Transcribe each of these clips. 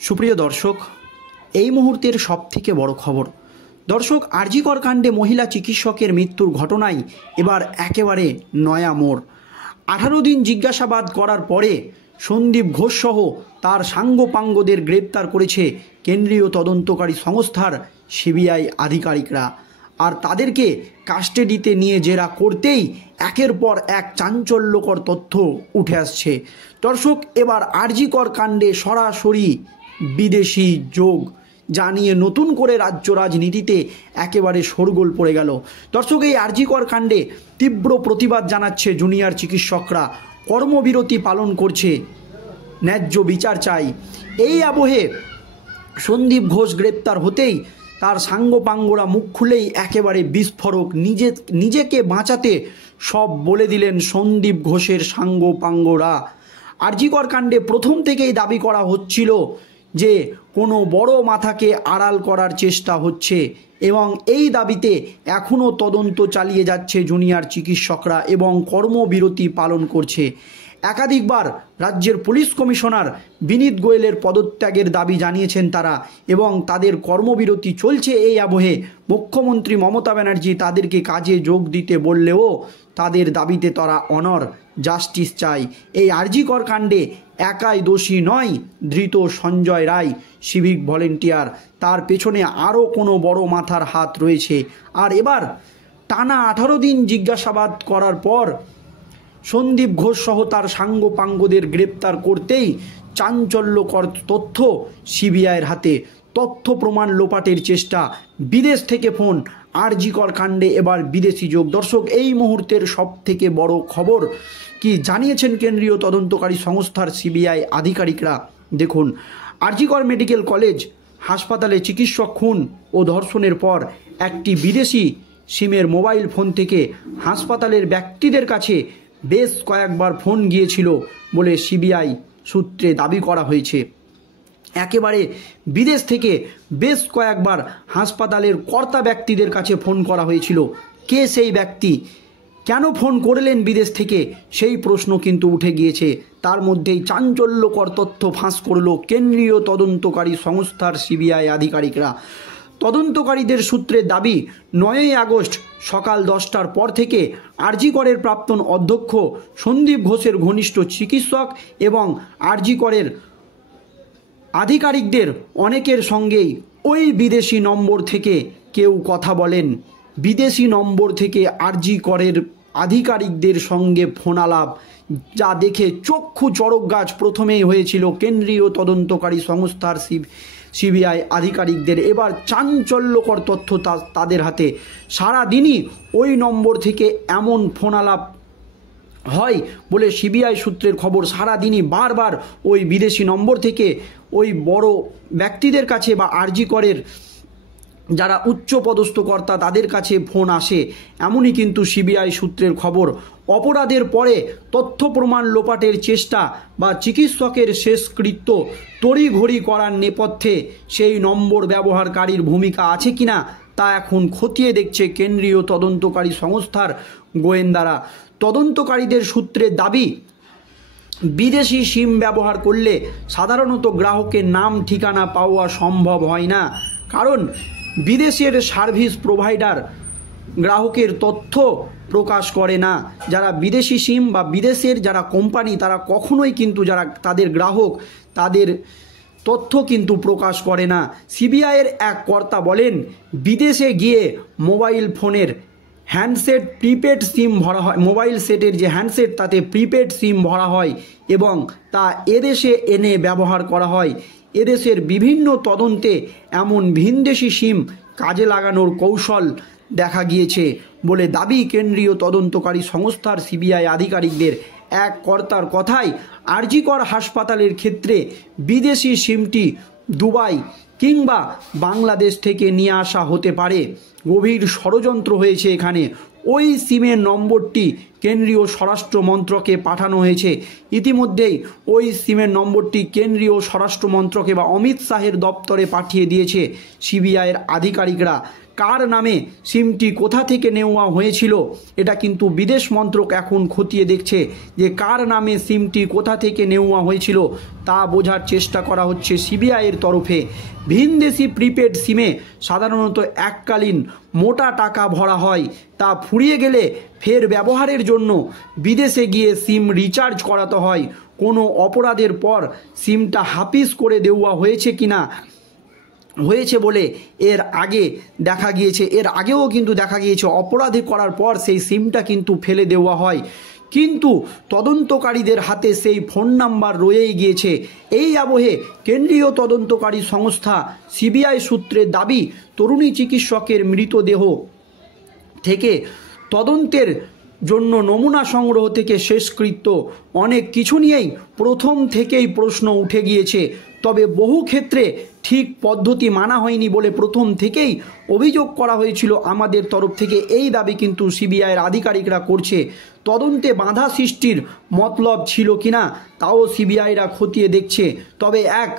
সুপ্রিয় দর্শক, এই মুহূর্তের সবথেকে বড় খবর। দর্শক, আরজি কর কাণ্ডে মহিলা চিকিৎসকের মৃত্যুর ঘটনায় এবার একেবারে নয়া মোড়। 18 দিন জিজ্ঞাসাবাদ করার পরে সন্দীপ ঘোষ সহ তার সাঙ্গপাঙ্গদের গ্রেপ্তার করেছে কেন্দ্রীয় তদন্তকারী সংস্থার সিবিআই আধিকারিকরা। আর তাদেরকে কাস্টাডিতে নিয়ে জেরা করতেই একের পর এক চাঞ্চল্যকর তথ্য উঠে আসছে। দর্শক, এবার আরজি কর কাণ্ডে সরাসরি বিদেশি যোগ জানিয়ে নতুন করে রাজ্য রাজনীতিতে একেবারে শোরগোল পড়ে গেল। দর্শক, এই আরজি কর কাণ্ডে তীব্র প্রতিবাদ জানাচ্ছে জুনিয়র চিকিৎসকরা, কর্মবিরতি পালন করছে, ন্যায্য বিচার চাই। এই আবহে সন্দীপ ঘোষ গ্রেপ্তার হতেই তার সাঙ্গপাঙ্গরা মুখ খুলেই একেবারে বিস্ফোরক। নিজেকে বাঁচাতে সব বলে দিলেন সন্দীপ ঘোষের সাঙ্গপাঙ্গরা। আরজি কর কাণ্ডে প্রথম থেকেই দাবি করা হচ্ছিল যে কোনো বড় মাথাকে আড়াল করার চেষ্টা হচ্ছে, এবং এই দাবিতে এখনও তদন্ত চালিয়ে যাচ্ছে জুনিয়র চিকিৎসকরা এবং কর্মবিরতি পালন করছে। একাধিকবার রাজ্যের পুলিশ কমিশনার বিনীত গোয়েলের পদত্যাগের দাবি জানিয়েছেন তারা, এবং তাদের কর্মবিরতি চলছে। এই আবহে মুখ্যমন্ত্রী মমতা ব্যানার্জি তাদেরকে কাজে যোগ দিতে বললেও তাদের দাবিতে তারা অনড়, জাস্টিস চাই। এই আরজি কর কাণ্ডে একাই দোষী নয় ধৃত সঞ্জয় রায়, সিভিক ভলেন্টিয়ার, তার পেছনে আরও কোনো বড় মাথার হাত রয়েছে। আর এবার টানা 18 দিন জিজ্ঞাসাবাদ করার পর সন্দীপ ঘোষ সহ তার সাঙ্গপাঙ্গদের গ্রেপ্তার করতেই চাঞ্চল্যকর তথ্য সিবিআইয়ের হাতে। তথ্য প্রমাণ লোপাটের চেষ্টা, বিদেশ থেকে ফোন, আরজি কর কাণ্ডে এবার বিদেশি যোগ। দর্শক, এই মুহূর্তের সবথেকে বড় খবর কি জানিয়েছেন কেন্দ্রীয় তদন্তকারী সংস্থার সিবিআই আধিকারিকরা। দেখুন, আরজি কর মেডিকেল কলেজ হাসপাতালে চিকিৎসক খুন ও ধর্ষণের পর একটি বিদেশি সিমের মোবাইল ফোন থেকে হাসপাতালের ব্যক্তিদের কাছে বেশ কয়েকবার ফোন গিয়েছিল বলে সিবিআই সূত্রে দাবি করা হয়েছে। একেবারে বিদেশ থেকে বেশ কয়েকবার হাসপাতালের কর্তা ব্যক্তিদের কাছে ফোন করা হয়েছিল। কে সেই ব্যক্তি, কেন ফোন করলেন বিদেশ থেকে, সেই প্রশ্ন কিন্তু উঠে গিয়েছে। তার মধ্যেই চাঞ্চল্যকর তথ্য ফাঁস করল কেন্দ্রীয় তদন্তকারী সংস্থার সিবিআই আধিকারিকরা। তদন্তকারীদের সূত্রের দাবি, 9ই আগস্ট সকাল 10টার পর থেকে আরজি করের প্রাক্তন অধ্যক্ষ সন্দীপ ঘোষের ঘনিষ্ঠ চিকিৎসক এবং আরজি করের আধিকারিকদের অনেকের সঙ্গেই ওই বিদেশি নম্বর থেকে কেউ কথা বলেন। বিদেশি নম্বর থেকে আরজি করের আধিকারিকদের সঙ্গে ফোনালাপ, যা দেখে চক্ষু চড়ক গাছ প্রথমেই হয়েছিল কেন্দ্রীয় তদন্তকারী সংস্থার সিবিআই আধিকারিকদের। এবার চাঞ্চল্যকর তথ্য তাদের হাতে। সারাদিনই ওই নম্বর থেকে এমন ফোনালাপ হয় বলে সিবিআই সূত্রের খবর। সারাদিনই বারবার ওই বিদেশি নম্বর থেকে ওই বড় ব্যক্তিদের কাছে বা আরজি করের যারা উচ্চপদস্থ কর্তা তাদের কাছে ফোন আসে, এমনই কিন্তু সিবিআই সূত্রের খবর। অপরাধের পরে তথ্য প্রমাণ লোপাটের চেষ্টা বা চিকিৎসকের শেষকৃত্য তড়িঘড়ি করার নেপথ্যে সেই নম্বর ব্যবহারকারীর ভূমিকা আছে কিনা তা এখন খতিয়ে দেখছে কেন্দ্রীয় তদন্তকারী সংস্থার গোয়েন্দারা। তদন্তকারীদের সূত্রের দাবি, বিদেশি সিম ব্যবহার করলে সাধারণত গ্রাহকের নাম ঠিকানা পাওয়া সম্ভব হয় না, কারণ বিদেশের সার্ভিস প্রোভাইডার গ্রাহকের তথ্য প্রকাশ করে না। যারা বিদেশি সিম বা বিদেশের যারা কোম্পানি, তারা কখনোই কিন্তু যারা তাদের গ্রাহক তাদের তথ্য কিন্তু প্রকাশ করে না। সিবিআইয়ের এক কর্তা বলেন, বিদেশে গিয়ে মোবাইল ফোনের হ্যান্ডসেট প্রিপেড সিম ভরা হয়, মোবাইল সেটের যে হ্যান্ডসেট তাতে প্রিপেড সিম ভরা হয় এবং তা এদেশে এনে ব্যবহার করা হয়। এদেশের বিভিন্ন তদন্তে এমন ভিনদেশি সিম কাজে লাগানোর কৌশল দেখা গিয়েছে বলে দাবি কেন্দ্রীয় তদন্তকারী সংস্থার সিবিআই আধিকারিকদের। এক কর্তার কথায়, আরজি কর হাসপাতালের ক্ষেত্রে বিদেশি সিমটি দুবাই কিংবা বাংলাদেশ থেকে নিয়ে আসা হতে পারে। গভীর ষড়যন্ত্র হয়েছে এখানে। ওই সিমের নম্বরটি কেন্দ্রীয় স্বরাষ্ট্র মন্ত্রকে পাঠানো হয়েছে। ইতিমধ্যেই ওই সিমের নম্বরটি কেন্দ্রীয় স্বরাষ্ট্র মন্ত্রকে বা অমিত শাহের দপ্তরে পাঠিয়ে দিয়েছে সিবিআইয়ের আধিকারিকরা। কার নামে সিমটি কোথা থেকে নেওয়া হয়েছিল এটা কিন্তু বিদেশ মন্ত্রক এখন খতিয়ে দেখছে, যে কার নামে সিমটি কোথা থেকে নেওয়া হয়েছিল তা বোঝার চেষ্টা করা হচ্ছে সিবিআইয়ের তরফে। ভিনদেশি প্রিপেড সিমে সাধারণত এককালীন মোটা টাকা ভরা হয়, তা ফুরিয়ে গেলে ফের ব্যবহারের জন্য বিদেশে গিয়ে সিম রিচার্জ করাতে হয়। কোনো অপরাধের পর সিমটা হাফিজ করে দেওয়া হয়েছে কিনা হয়েছে বলে এর আগেও কিন্তু দেখা গিয়েছে অপরাধী করার পর সেই সিমটা কিন্তু ফেলে দেওয়া হয়, কিন্তু তদন্তকারীদের হাতে সেই ফোন নাম্বার রয়েই গিয়েছে। এই আবহে কেন্দ্রীয় তদন্তকারী সংস্থা সিবিআই সূত্রে দাবি, তরুণী চিকিৎসকের মৃতদেহ থেকে তদন্তের জন্য নমুনা সংগ্রহ থেকে শেষকৃত্য অনেক কিছু নিয়েই প্রথম থেকেই প্রশ্ন উঠে গিয়েছে। তবে বহু ক্ষেত্রে ঠিক পদ্ধতি মানা হয়নি বলে প্রথম থেকেই অভিযোগ করা হয়েছিল আমাদের তরফ থেকে। এই দাবি কিন্তু সিবিআইয়ের আধিকারিকরা করছে। তদন্তে বাধা সৃষ্টির মতলব ছিল কিনা তাও সিবিআইরা খতিয়ে দেখছে। তবে এক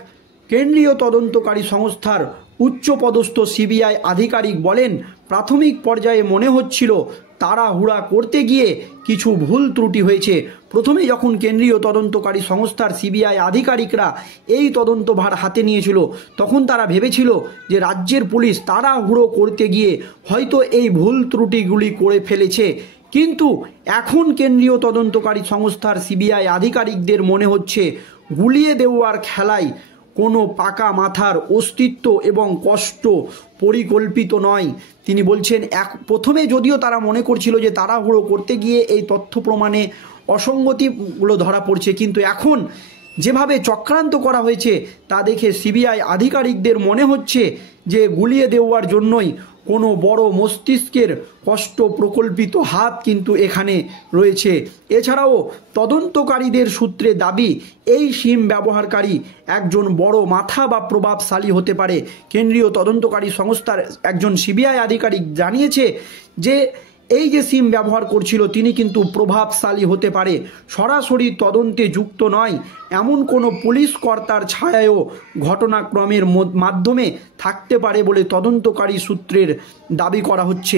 কেন্দ্রীয় তদন্তকারী সংস্থার উচ্চপদস্থ সিবিআই আধিকারিক বলেন, প্রাথমিক পর্যায়ে মনে হচ্ছিল তাড়াহুড়া করতে গিয়ে কিছু ভুল ত্রুটি হয়েছে। প্রথমে যখন কেন্দ্রীয় তদন্তকারী সংস্থার সিবিআই আধিকারিকরা এই তদন্তভার হাতে নিয়েছিল, তখন তারা ভেবেছিল যে রাজ্যের পুলিশ তাড়াহুড়ো করতে গিয়ে হয়তো এই ভুল ত্রুটিগুলি করে ফেলেছে। কিন্তু এখন কেন্দ্রীয় তদন্তকারী সংস্থার সিবিআই আধিকারিকদের মনে হচ্ছে গুলিয়ে দেওয়ার খেলায় কোনো পাকা মাথার অস্তিত্ব এবং কষ্ট পরিকল্পিত নয়। তিনি বলছেন, প্রথমে যদিও তারা মনে করছিল যে তাড়াহুড়ো করতে গিয়ে এই তথ্য প্রমাণে অসঙ্গতিগুলো ধরা পড়ছে, কিন্তু এখন যেভাবে চক্রান্ত করা হয়েছে তা দেখে সিবিআই আধিকারিকদের মনে হচ্ছে যে গুলিয়ে দেওয়ার জন্যই কোনো বড় মস্তিষ্কের কষ্ট প্রকল্পিত হাত কিন্তু এখানে রয়েছে। এছাড়াও তদন্তকারীদের সূত্রে দাবি, এই সিম ব্যবহারকারী একজন বড় মাথা বা প্রভাবশালী হতে পারে। কেন্দ্রীয় তদন্তকারী সংস্থার একজন সিবিআই আধিকারিক জানিয়েছে যে এই যে সিম ব্যবহার করছিল তিনি কিন্তু প্রভাবশালী হতে পারে, সরাসরি তদন্তে যুক্ত নয় এমন কোনো পুলিশ কর্তার ছায়ায়ও ঘটনাক্রমের মাধ্যমে থাকতে পারে বলে তদন্তকারী সূত্রের দাবি করা হচ্ছে।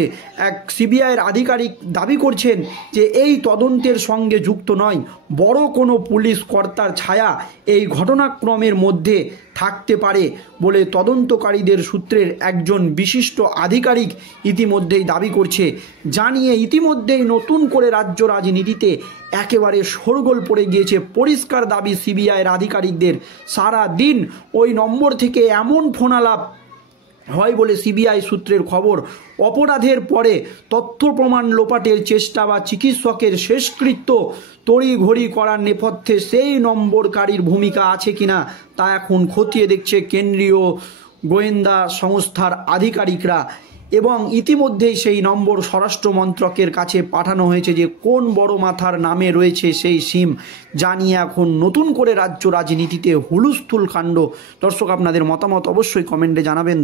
এক সিবিআইয়ের আধিকারিক দাবি করছেন যে এই তদন্তের সঙ্গে যুক্ত নয়, বড় কোনো পুলিশ কর্তার ছায়া এই ঘটনাক্রমের মধ্যে থাকতে পারে বলে তদন্তকারীদের সূত্রের একজন বিশিষ্ট আধিকারিক ইতিমধ্যেই দাবি করছে। জানিয়ে ইতিমধ্যেই নতুন করে রাজ্য রাজনীতিতে একেবারে শোরগোল পড়ে গিয়েছে। পরিষ্কার দাবি সিবিআইয়ের আধিকারিকদের, সারা দিন ওই নম্বর থেকে এমন ফোনালাপ হয় বলে সিবিআই সূত্রের খবর, অপরাধের পরে তথ্য প্রমাণ লোপাটের চেষ্টা বা চিকিৎসকের শেষকৃত্য তড়িঘড়ি করার নেপথ্যে সেই নম্বরকারীর ভূমিকা আছে কিনা তা এখন খতিয়ে দেখছে কেন্দ্রীয় গোয়েন্দা সংস্থার আধিকারিকরা। এবং ইতিমধ্যেই সেই নম্বর স্বরাষ্ট্র মন্ত্রকের কাছে পাঠানো হয়েছে যে কোন বড় মাথার নামে রয়েছে সেই সিম, জানিয়ে এখন নতুন করে রাজ্য রাজনীতিতে হুলস্থুল কাণ্ড। দর্শক, আপনাদের মতামত অবশ্যই কমেন্টে জানাবেন।